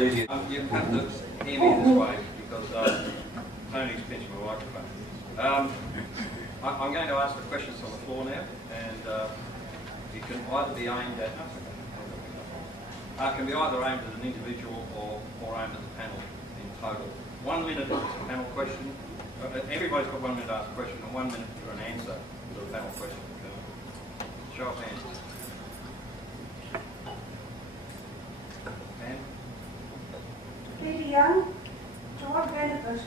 it's easier. You have to hear me this way because Tony's pinching my microphone. I'm going to ask the questions on the floor now, and it can either be aimed at an individual or aimed at the panel in total. 1 minute is a panel question. Everybody's got 1 minute to ask a question, and 1 minute for an answer to a panel question. Show of hands. Peter Young, to what benefit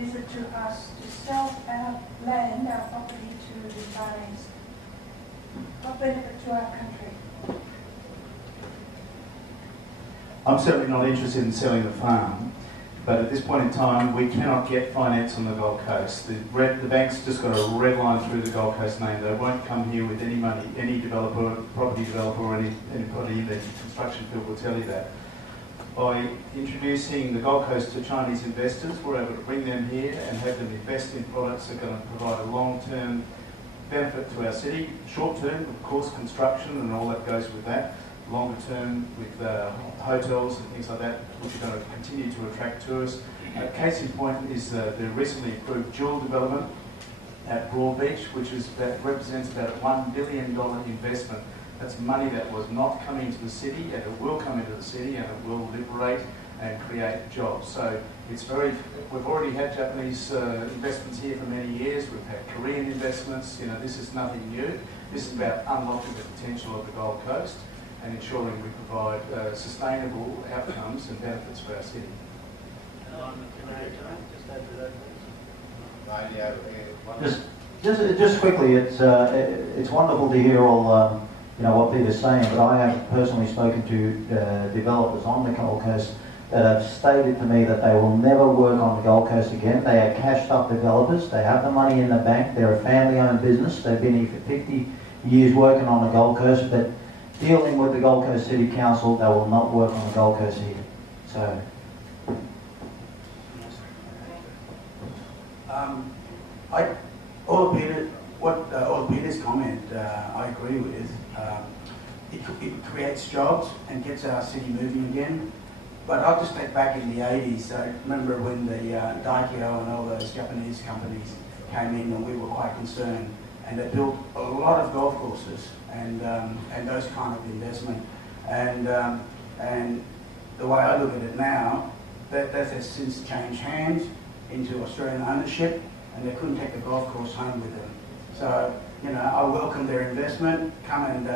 is it to us to sell our land, our property to the Chinese? What benefit to our country? I'm certainly not interested in selling the farm, but at this point in time we cannot get finance on the Gold Coast. The bank's just got a red line through the Gold Coast name. They won't come here with any money. Any developer, property developer or anybody in the construction field will tell you that. By introducing the Gold Coast to Chinese investors, we're able to bring them here and have them invest in products that are going to provide a long-term benefit to our city. Short-term, of course, construction and all that goes with that. Longer term with hotels and things like that, which are going to continue to attract tourists. Case in point is the recently approved dual development at Broadbeach, which represents about a $1 billion investment. That's money that was not coming to the city, and it will come into the city, and it will liberate and create jobs. So we've already had Japanese investments here for many years. We've had Korean investments. You know, this is nothing new. This is about unlocking the potential of the Gold Coast and ensuring we provide sustainable outcomes and benefits for our city. Just quickly, it's wonderful to hear all what Peter's saying, but I have personally spoken to developers on the Gold Coast that have stated to me that they will never work on the Gold Coast again. They are cashed up developers. They have the money in the bank. They're a family-owned business. They've been here for 50 years working on the Gold Coast, but dealing with the Gold Coast City Council, they will not work on the Gold Coast here. So, all of Peter's comment, I agree with. It creates jobs and gets our city moving again. But I'll just take back in the 80s. I remember when the Daikyo and all those Japanese companies came in, and we were quite concerned. And they built a lot of golf courses and those kind of investment. And the way I look at it now, that has since changed hands into Australian ownership, and they couldn't take the golf course home with them. So, I welcome their investment. Come and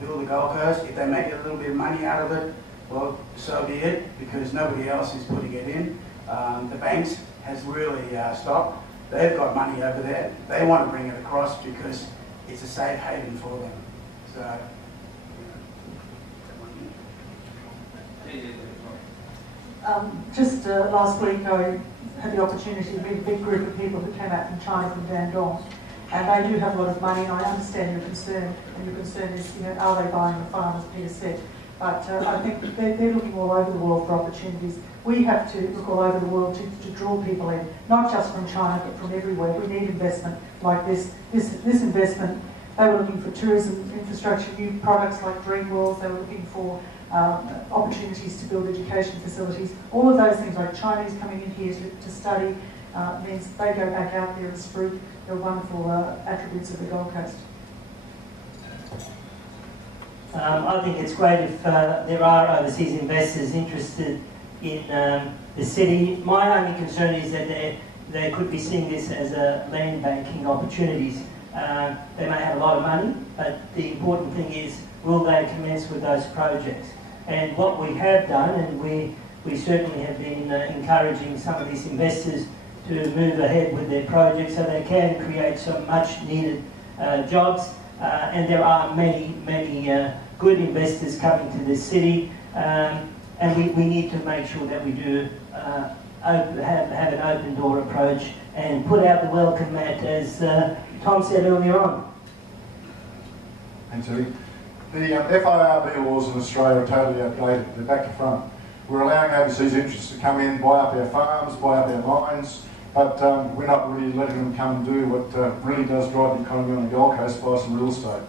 build the Gold Coast. If they make a little bit of money out of it, well, so be it, because nobody else is putting it in. The banks has really stopped. They've got money over there. They want to bring it across because it's a safe haven for them. So. Just last week I had the opportunity to meet a big group of people who came out from China, from Dandong, and they do have a lot of money, and I understand your concern, and your concern is, are they buying the farm, as Peter said. But I think they're looking all over the world for opportunities. We have to look all over the world to draw people in, not just from China, but from everywhere. We need investment like this. This investment, they were looking for tourism infrastructure, new products like dream worlds. They were looking for opportunities to build education facilities. All of those things, like Chinese coming in here to study, means they go back out there as fruit. They're wonderful attributes of the Gold Coast. I think it's great if there are overseas investors interested in the city. My only concern is that they could be seeing this as a land banking opportunities. They may have a lot of money, but the important thing is, will they commence with those projects? And what we have done, and we certainly have been encouraging some of these investors to move ahead with their projects so they can create some much needed jobs. And there are many good investors coming to this city, and we need to make sure that we do have an open door approach and put out the welcome mat, as Tom said earlier on. Thanks, Eddy. The FIRB laws in Australia are totally outdated. They're back to front. We're allowing overseas interests to come in, buy up our farms, buy up our mines, but we're not really letting them come and do what really does drive the economy on the Gold Coast, buy some real estate.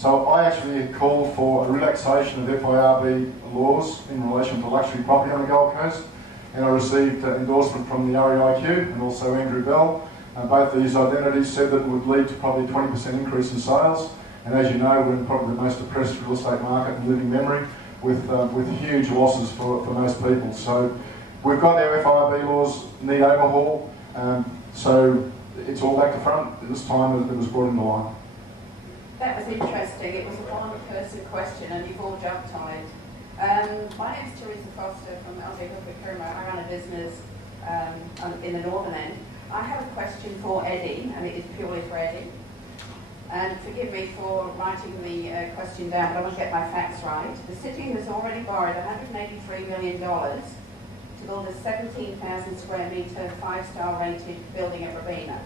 So I actually called for a relaxation of FIRB laws in relation to luxury property on the Gold Coast, and I received endorsement from the REIQ and also Andrew Bell. Both these identities said that it would lead to probably a 20% increase in sales. And as you know, we're in probably the most depressed real estate market in living memory, with huge losses for most people. So we've got our FIRB laws need overhaul. So it's all back to front this time that it was brought into line. That was interesting. It was a one-person question and you've all jumped on it. My name is Teresa Foster from Coomera. I run a business in the northern end. I have a question for Eddy, and it is purely for Eddy. And forgive me for writing the question down, but I want to get my facts right. The city has already borrowed $183 million to build a 17,000 square metre, 5-star rated building at Robina.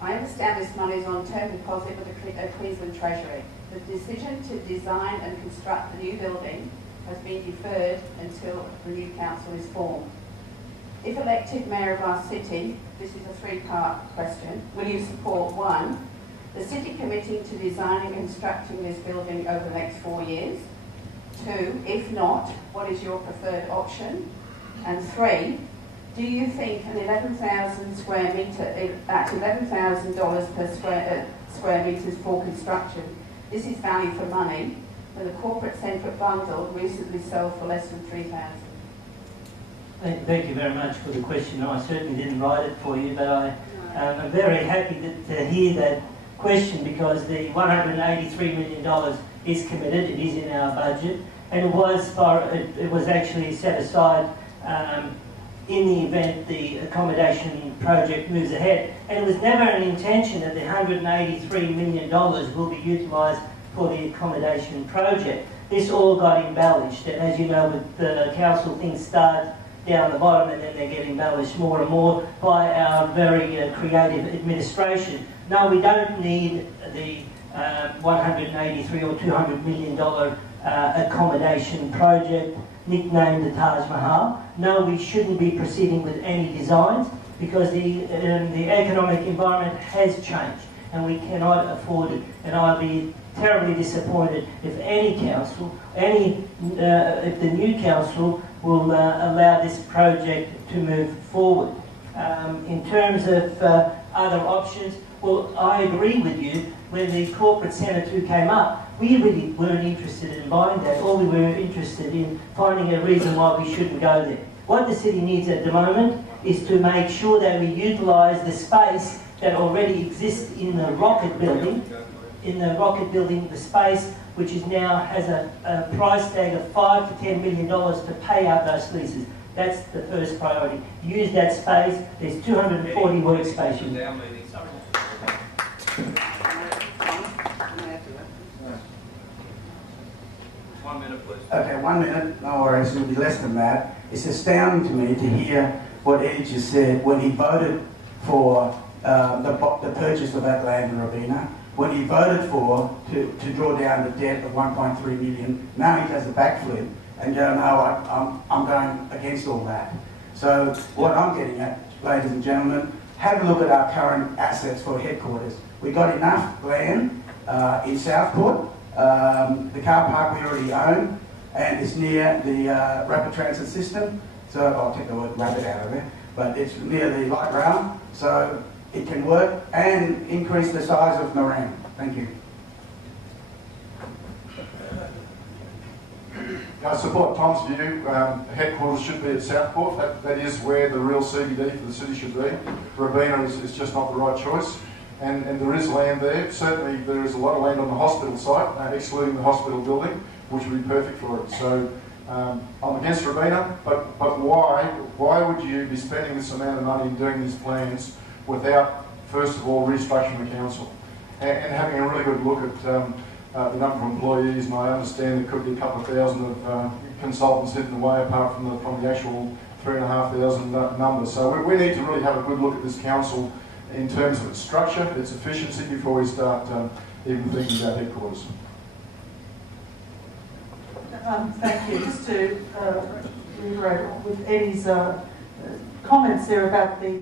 I understand this money is on term deposit with the Queensland Treasury. The decision to design and construct the new building has been deferred until the new council is formed. If elected Mayor of our city, this is a three-part question, will you support 1, the city committing to designing and constructing this building over the next 4 years? 2, if not, what is your preferred option? And 3, do you think an 11,000 square metre, at $11,000 per square metres for construction, this is value for money, when the corporate centre bundle recently sold for less than $3,000? Thank you very much for the question. I certainly didn't write it for you, but I'm very happy to hear that question, because the $183 million is committed. It is in our budget, and it was actually set aside in the event the accommodation project moves ahead. And it was never an intention that the $183 million will be utilised for the accommodation project. This all got embellished, and as you know, with the council, things start down the bottom and then they get embellished more and more by our very creative administration. No, we don't need the $183 or $200 million accommodation project nicknamed the Taj Mahal. No, we shouldn't be proceeding with any designs, because the economic environment has changed and we cannot afford it. And I'll be terribly disappointed if any council, if the new council will allow this project to move forward. In terms of other options, well, I agree with you. When the corporate centre 2 came up, we really weren't interested in buying that. All we were interested in finding a reason why we shouldn't go there. What the city needs at the moment is to make sure that we utilise the space that already exists in the Rocket building. In the Rocket building, the space which is now has a price tag of $5 to $10 million to pay out those leases. That's the first priority. Use that space. There's 240 workstations. 1 minute, please. Okay, 1 minute, no worries, it'll be less than that. It's astounding to me to hear what Eddy just said when he voted for the purchase of that land in Robina, when he voted to draw down the debt of 1.3 million. Now he does a backflip and go, no, I'm going against all that. So what I'm getting at, ladies and gentlemen, have a look at our current assets for headquarters. We've got enough land in Southport. The car park we already own, and it's near the rapid transit system. So I'll take the word rapid out of there, but it's near the light rail, so it can work and increase the size of Moran. Thank you. I support Tom's view. Headquarters should be at Southport. That is where the real CBD for the city should be. Robina is just not the right choice. And there is land there. Certainly there is a lot of land on the hospital site, excluding the hospital building, which would be perfect for it. So I'm against Robina, but why would you be spending this amount of money and doing these plans without, first of all, restructuring the council and having a really good look at the number of employees? And I understand there could be a couple of thousand of consultants hidden away apart from the actual 3,500 number. So we need to really have a good look at this council in terms of its structure, its efficiency, before we start even thinking about headquarters. Thank you. Just to reiterate with Eddy's comments there about the